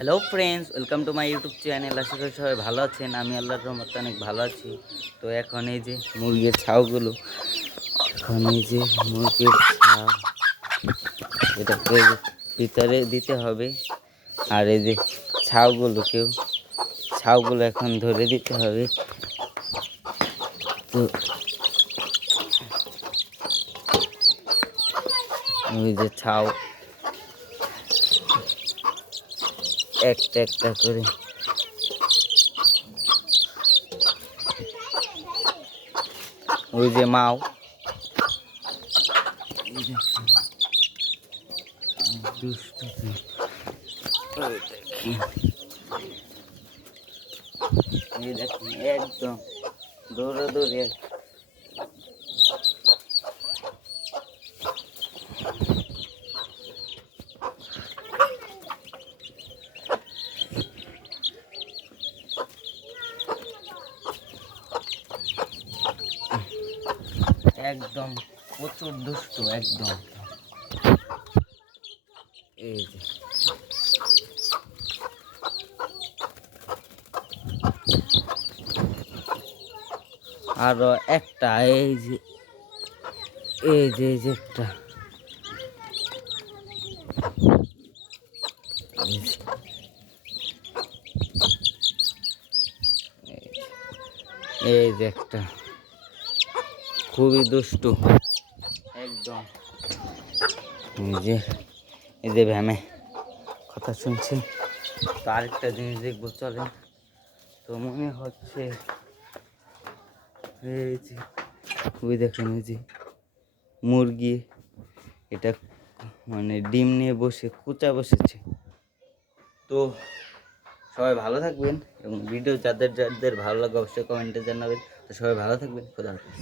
Hello friends welcome to my YouTube channel আশা করি সবাই ভালো আছেন। আমি আল্লাহর রহমতে অনেক ভালো আছি। তো এখন এই যে মুরগির ছাউগুলো, এখন এই যে মুরগির ছাউ, এটাকে ভিতরে দিতে হবে। আর এই যে ছাউগুলোকেও, ছাউগুলো এখন ধরে দিতে হবে। তো ওই যে ছাউ একটা একটা করে ওই যে মাও এই দেখেন। আর দুষ্ট তো। ওই দেখেন। এই দেখেন একদম দৌড়ে দৌড়ে একদম প্রচুর দুষ্ট, একদম। এই যে। আরও একটা, এই যে এই যে এই যে একটা। এই যে। এই যে একটা। খুবই দুষ্টু। একদম। এই যে এই যে ভ্যামে কথা শুনছি তো আরেকটা জিনিস দেখব চলে তো মনে হচ্ছে এই যে ওই দেখেন ওই যে মুরগি এটা মানে ডিম নিয়ে বসে কুচা বসেছে। তো সবাই ভালো থাকবেন এবং ভিডিও যাদের যাদের ভালো লাগে অবশ্যই কমেন্টে জানাবেন। তো সবাই ভালো থাকবেন খোদা হাফেজ।